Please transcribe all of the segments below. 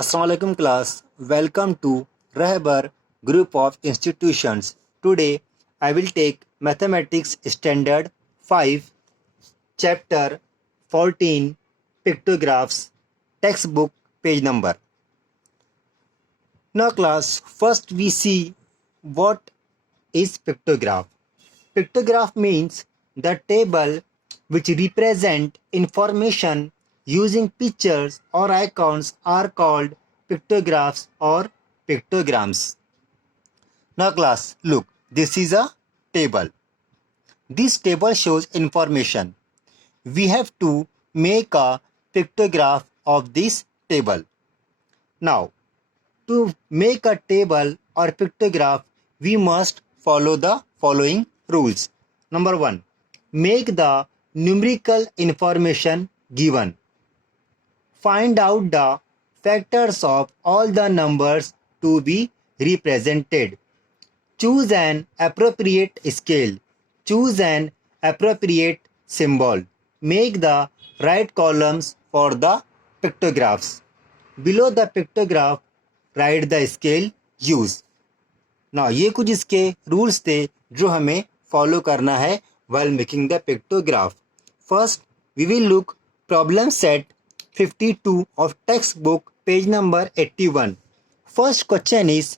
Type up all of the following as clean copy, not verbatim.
Assalamualaikum class. Welcome to Rahbar Group of Institutions. Today I will take Mathematics Standard 5 Chapter 14 Pictographs Textbook page number. Now class, first we see what is pictograph. Pictograph means the table which represent information using pictures or icons are called pictographs or pictograms. Now class, look, this is a table. This table shows information. We have to make a pictograph of this table. Now, to make a table or pictograph, we must follow the following rules. Number 1. Make the numerical information given. Find out the factors of all the numbers to be represented. Choose an appropriate scale. Choose an appropriate symbol. Make the right columns for the pictographs. Below the pictograph, write the scale use. Now ये कुछ इसके rules थे जो हमें follow करना है while making the pictograph. First, we will look problem set 52 of textbook page number 81. First question is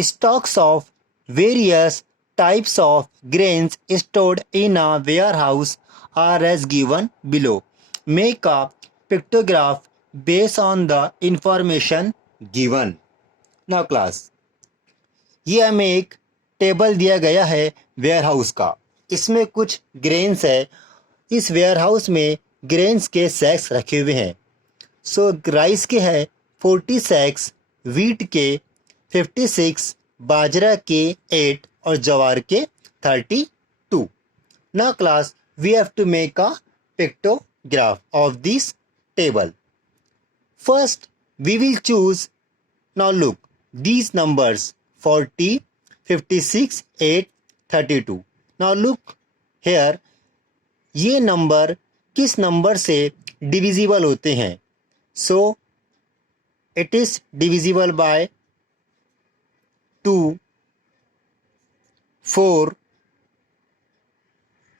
stocks of various types of grains stored in a warehouse are as given below. Make a pictograph based on the information given. Now class, ये हमें एक table दिया गया है warehouse का. इसमें कुछ grains है. इस वेयरहाउस में ग्रेन्स के सैक्स रखे हुए हैं. सो राइस के है 40 सैक्स, वीट के 56, बाजरा के 8 और जवार के 32. Now class, we have to make a pictograph of this table. First we will choose. Now look these numbers 40, 56, 8, 32. Now look here, ये नंबर किस नंबर से डिविजिबल होते हैं? So it is divisible by 2, 4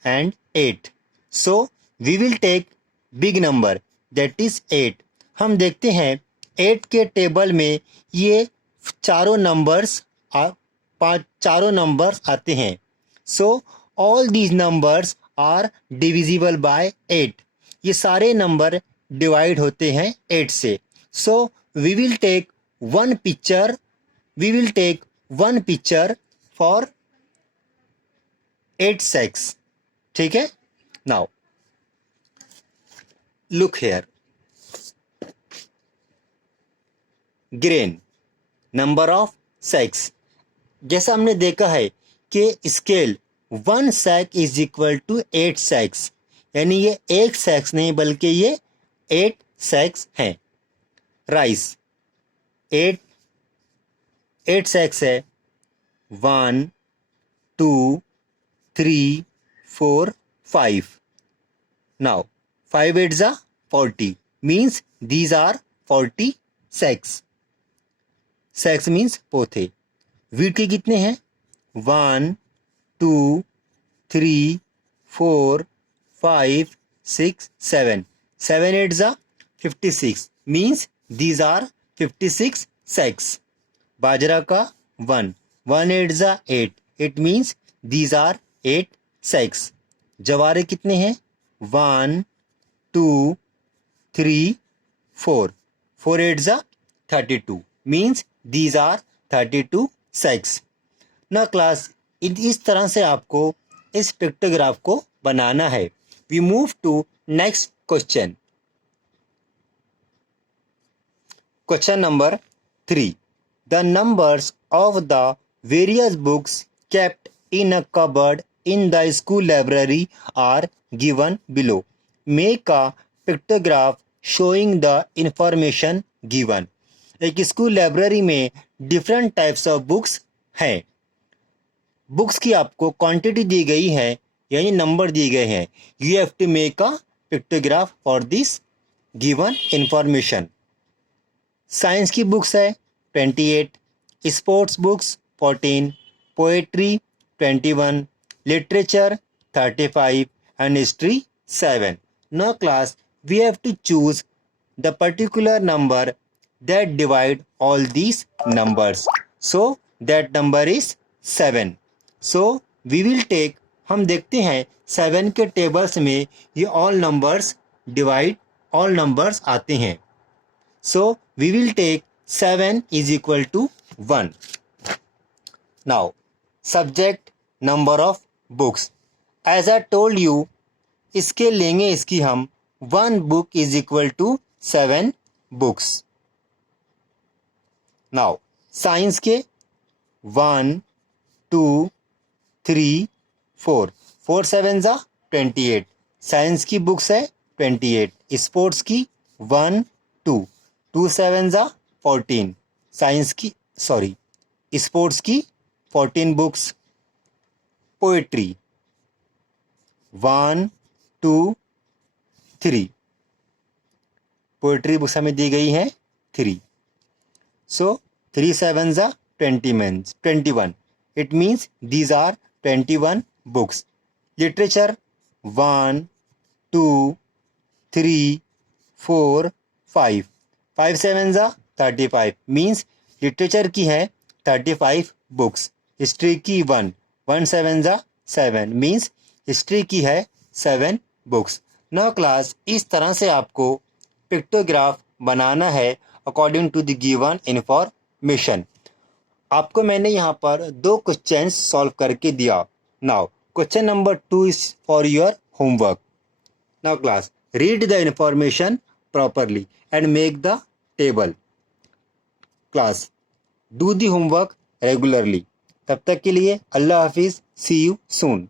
and 8. So we will take big number, that is 8. हम देखते हैं 8 के table में ये चारों नंबर्स आते हैं. So all these numbers are divisible by 8. ये सारे नंबर डिवाइड होते हैं 8 से. So we will take one picture for 8 sacks. ठीक है. Now look here, grain, number of sacks. जैसा हमने देखा है कि scale 1 sack is equal to 8 sacks, यानी ये 1 सैक्स नहीं बल्कि ये 8 सैक्स हैं. राइस 8 सैक्स है. 1, 2, 3, 4, 5. नाउ 5 8 जा 40 means these are 40 sacks. Sacks means पोथे. वीट के कितने हैं? 1, 2, 3, 4, 5, 6, 7. 7 8 जा 56 मीन्स दीज आर 56 सैक्स. बाजरा का 1 8 जा 8 मीन्स दीज आर 8 सैक्स. जवारे कितने हैं? 1, 2, 3, 4. 4 8 जा 32 मीन्स these are 32 sacks. ना क्लास, इस तरह से आपको इस पिक्टोग्राफ को बनाना है. We move to next question. Question number 3. The numbers of the various books kept in a cupboard in the school library are given below. Make a pictograph showing the information given. एक school library में different types of books हैं. Books की आपको quantity दी गई है, यानी number दिए गए हैं. You have to make a pictograph for this given information. Science की बुक्स है 28, sports books 14, poetry 21, literature 35 and history 7. Now class, we have to choose the particular number that divide all these numbers. So that number is 7. So we will take, हम देखते हैं 7 के tables में ये all numbers divide all numbers आते हैं. So we will take 7 is equal to 1. Now subject number of books. As I told you, इसके लेंगे इसकी हम 1 book is equal to 7 books. Now science के 1, 2, 3, 4, 4 7 जा 28. साइंस की बुक्स है 28. स्पोर्ट्स की 1, 2, 2 7 जा 14. साइंस की स्पोर्ट्स की 14 बुक्स. पोएट्री 1, 2, 3. पोएट्री बुक्स हमें दी गई हैं 3. So 3 7 जा 21. It means these are 21 books. Literature 1, 2, 3, 4, 5. 5 7 जा 35 means literature की है 35 books. History की 1, 1 7 जा 7 means हिस्ट्री की है 7 बुक्स. नाउ क्लास, इस तरह से आपको पिक्टोग्राफ बनाना है according to the given information. आपको मैंने यहाँ पर 2 क्वेश्चंस सॉल्व करके दिया. Now question number 2 is for your homework. Now class, read the information properly and make the table. Class, do the homework regularly. तब तक के लिए अल्लाह हाफिज़. See you soon.